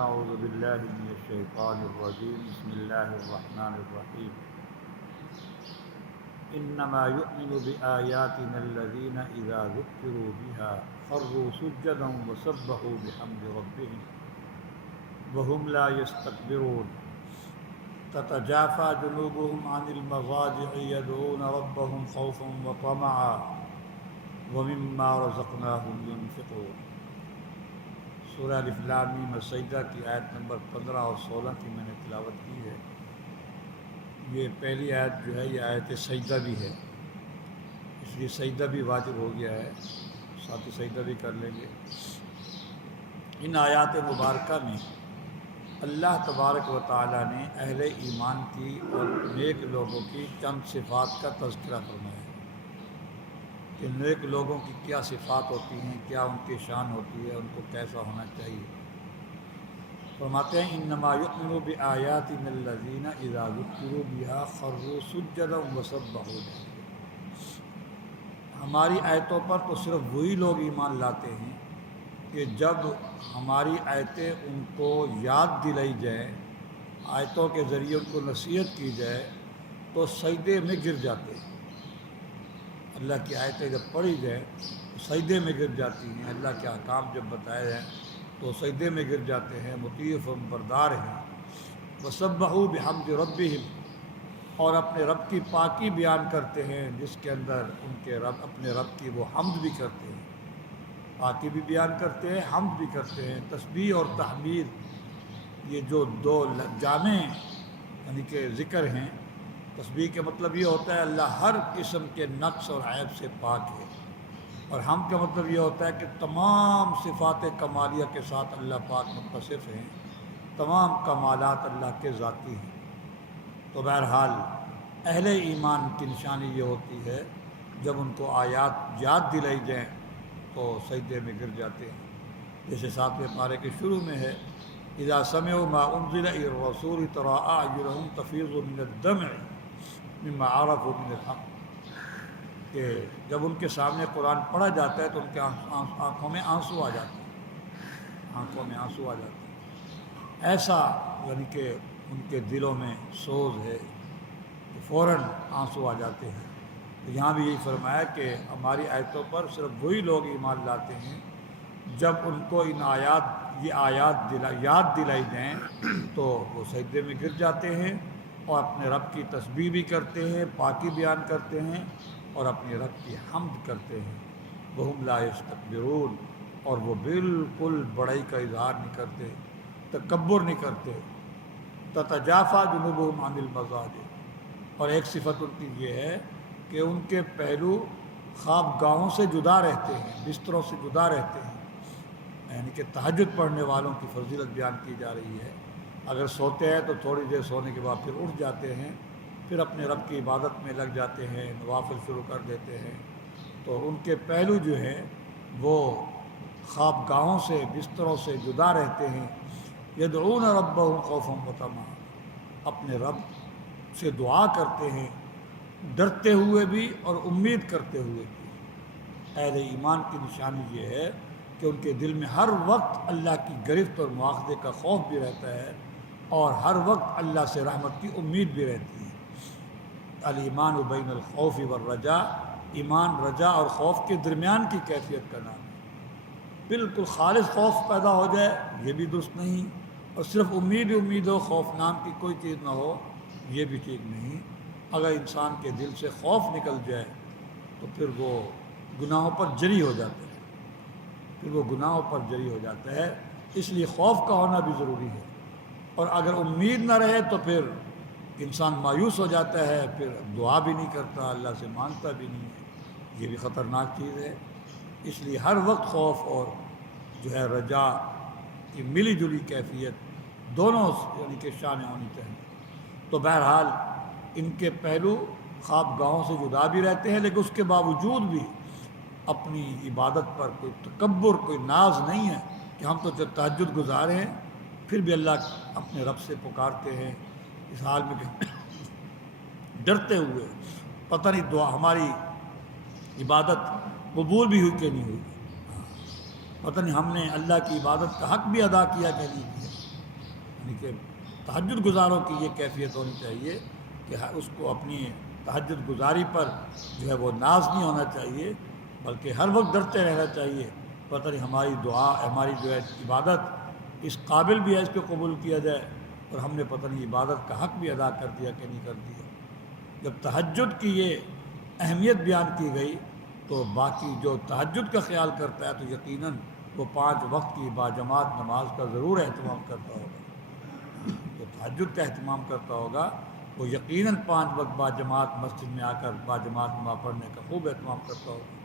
أعوذ بالله من الشيطان الرجيم بسم الله الرحمن الرحيم إنما يؤمن بآياتنا الذين إذا ذكروا بها خروا سجدا وسبحوا بحمد ربهم وهم لا يستكبرون تتجافى جنوبهم عن المضاجع يدعون ربهم خوفا وطمعا ومما رزقناهم ينفقون۔ سورہ الف لام میم السجدہ کی آیت نمبر 15 اور 16 کی میں نے تلاوت کی ہے۔ یہ پہلی آیت جو ہے یہ آیت سجدہ بھی ہے، اس لیے سجدہ بھی واجب ہو گیا ہے، ساتھ ہی سجدہ بھی کر لیں گے۔ ان آیات مبارکہ میں اللہ تبارک و تعالیٰ نے اہل ایمان کی اور نیک لوگوں کی چند صفات کا تذکرہ فرمایا ہے کہ نیک لوگوں کی کیا صفات ہوتی ہیں، کیا ان کی شان ہوتی ہے، ان کو کیسا ہونا چاہیے۔ فرماتے ہیں انما یؤمن بآیاتنا الذین اذا ذکروا بها خروا سجدا وسبحوا بحمد۔ ہماری آیتوں پر تو صرف وہی لوگ ایمان لاتے ہیں کہ جب ہماری آیتیں ان کو یاد دلائی جائیں، آیتوں کے ذریعے ان کو نصیحت کی جائے تو سجدے میں گر جاتے ہیں۔ اللہ کی آیتیں جب پڑھی جائیں تو سجدے میں گر جاتی ہیں، اللہ کے احکام جب بتائے جائیں تو سجدے میں گر جاتے ہیں، مطیع فرم بردار ہیں۔ وسبحوا بحمد ربہم، اور اپنے رب کی پاکی بیان کرتے ہیں جس کے اندر ان کے رب اپنے رب کی وہ حمد بھی کرتے ہیں، پاکی بھی بیان کرتے ہیں، حمد بھی کرتے ہیں۔ تسبیح اور تحمید یہ جو دو جامع یعنی کہ ذکر ہیں۔ تسبیح کے مطلب یہ ہوتا ہے اللہ ہر قسم کے نقص اور عیب سے پاک ہے، اور حمد کا مطلب یہ ہوتا ہے کہ تمام صفات کمالیہ کے ساتھ اللہ پاک متصف ہیں، تمام کمالات اللہ کے ذاتی ہیں۔ تو بہرحال اہل ایمان کی نشانی یہ ہوتی ہے جب ان کو آیات یاد دلائی جائیں تو سجدے میں گر جاتے ہیں۔ جیسے 7ویں پارے کے شروع میں ہے اذا سمعوا ما انزل الى الرسول ترى اعینهم تفیض من الدمع مما عرفوا من الحق، کہ جب ان کے سامنے قرآن پڑھا جاتا ہے تو ان کے آنکھوں میں آنسو آ جاتے ہیں، آنکھوں میں آنسو آ جاتے ہیں۔ ایسا یعنی کہ ان کے دلوں میں سوز ہے کہ فوراً آنسو آ جاتے ہیں۔ تو یہاں بھی یہی فرمایا کہ ہماری آیتوں پر صرف وہی لوگ ایمان لاتے ہیں جب ان کو یہ آیات یاد دلائی جائیں تو وہ سجدے میں گر جاتے ہیں اور اپنے رب کی تسبیح بھی کرتے ہیں، پاکی بیان کرتے ہیں اور اپنے رب کی حمد کرتے ہیں۔ وہم لا یستکبرون، اور وہ بالکل بڑائی کا اظہار نہیں کرتے، تکبر نہیں کرتے۔ تتجافى جنوبهم عن المضاجع، اور ایک صفت ان کی یہ ہے کہ ان کے پہلو خوابگاہوں سے جدا رہتے ہیں، بستروں سے جدا رہتے ہیں۔ یعنی کہ تہجد پڑھنے والوں کی فضیلت بیان کی جا رہی ہے۔ اگر سوتے ہیں تو تھوڑی دیر سونے کے بعد پھر اٹھ جاتے ہیں، پھر اپنے رب کی عبادت میں لگ جاتے ہیں، نوافل شروع کر دیتے ہیں۔ تو ان کے پہلو جو ہیں وہ خوابگاہوں سے، بستروں سے جدا رہتے ہیں۔ یدعون ربهم خوفا وطمعا، اپنے رب سے دعا کرتے ہیں ڈرتے ہوئے بھی اور امید کرتے ہوئے بھی۔ اہل ایمان کی نشانی یہ ہے کہ ان کے دل میں ہر وقت اللہ کی گرفت اور مواخذے کا خوف بھی رہتا ہے اور ہر وقت اللہ سے رحمت کی امید بھی رہتی ہے۔ الایمان بین الخوف والرجاء، ایمان رجا اور خوف کے درمیان کی کیفیت کا نام ہے۔ بالکل خالص خوف پیدا ہو جائے یہ بھی درست نہیں، اور صرف امید ہو، خوف نام کی کوئی چیز نہ ہو، یہ بھی ٹھیک نہیں۔ اگر انسان کے دل سے خوف نکل جائے تو پھر وہ گناہوں پر جری ہو جاتا ہے، اس لیے خوف کا ہونا بھی ضروری ہے۔ اور اگر امید نہ رہے تو پھر انسان مایوس ہو جاتا ہے، پھر دعا بھی نہیں کرتا، اللہ سے مانگتا بھی نہیں ہے، یہ بھی خطرناک چیز ہے۔ اس لیے ہر وقت خوف اور جو ہے رجا کی ملی جلی کیفیت دونوں یعنی کہ شامل ہونی چاہیے۔ تو بہرحال ان کے پہلو خوابگاہوں سے جدا بھی رہتے ہیں، لیکن اس کے باوجود بھی اپنی عبادت پر کوئی تکبر، کوئی ناز نہیں ہے کہ ہم تو تہجد گزار ہیں، پھر بھی اللہ اپنے رب سے پکارتے ہیں اس حال میں کہ ڈرتے ہوئے، پتہ نہیں دعا ہماری عبادت قبول بھی ہوئی کہ نہیں ہوئی، پتہ نہیں ہم نے اللہ کی عبادت کا حق بھی ادا کیا کہ نہیں کیا۔ یعنی کہ تہجد گزاروں کی یہ کیفیت ہونی چاہیے کہ اس کو اپنی تہجد گزاری پر جو ہے وہ ناز نہیں ہونا چاہیے، بلکہ ہر وقت ڈرتے رہنا چاہیے پتہ نہیں ہماری دعا، ہماری جو ہے عبادت اس قابل بھی ہے اس کو قبول کیا جائے، اور ہم نے پتہ نہیں عبادت کا حق بھی ادا کر دیا کہ نہیں کر دیا۔ جب تہجد کی یہ اہمیت بیان کی گئی تو باقی جو تہجد کا خیال کرتا ہے تو یقیناً وہ 5 وقت کی باجماعت نماز کا ضرور اہتمام کرتا ہوگا۔ جو تہجد کا اہتمام کرتا ہوگا وہ یقیناً 5 وقت باجماعت مسجد میں آ کر باجماعت نماز پڑھنے کا خوب اہتمام کرتا ہوگا۔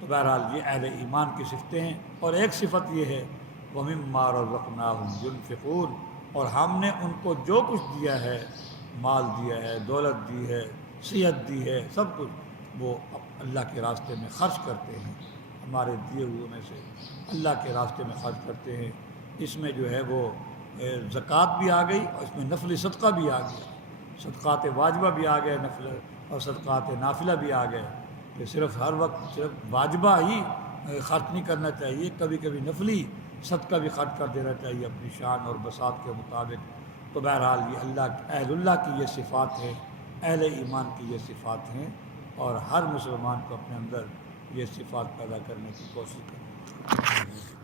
تو بہرحال یہ اہل ایمان کی صفتیں ہیں، اور ایک صفت یہ ہے وَمِمَّا رَزَقْنَاهُمْ يُنْفِقُونَ، اور ہم نے ان کو جو کچھ دیا ہے، مال دیا ہے، دولت دی ہے، صحت دی ہے، سب کچھ وہ اللہ کے راستے میں خرچ کرتے ہیں، ہمارے دیے ہوئے میں سے اللہ کے راستے میں خرچ کرتے ہیں۔ اس میں جو ہے وہ زکوٰۃ بھی آ گئی، اور اس میں نفلی صدقہ بھی آ گیا، صدقات واجبہ بھی آ گئے نفل، اور صدقات نافلہ بھی آ گئے کہ صرف ہر وقت صرف واجبہ ہی خرچ نہیں کرنا چاہیے، کبھی کبھی نفلی صدقہ بھی خرچ کر دینا چاہیے اپنی شان اور بساط کے مطابق۔ تو بہرحال یہ اہل اللہ کی یہ صفات ہے، اہل ایمان کی یہ صفات ہیں، اور ہر مسلمان کو اپنے اندر یہ صفات پیدا کرنے کی کوشش کرنی چاہیے۔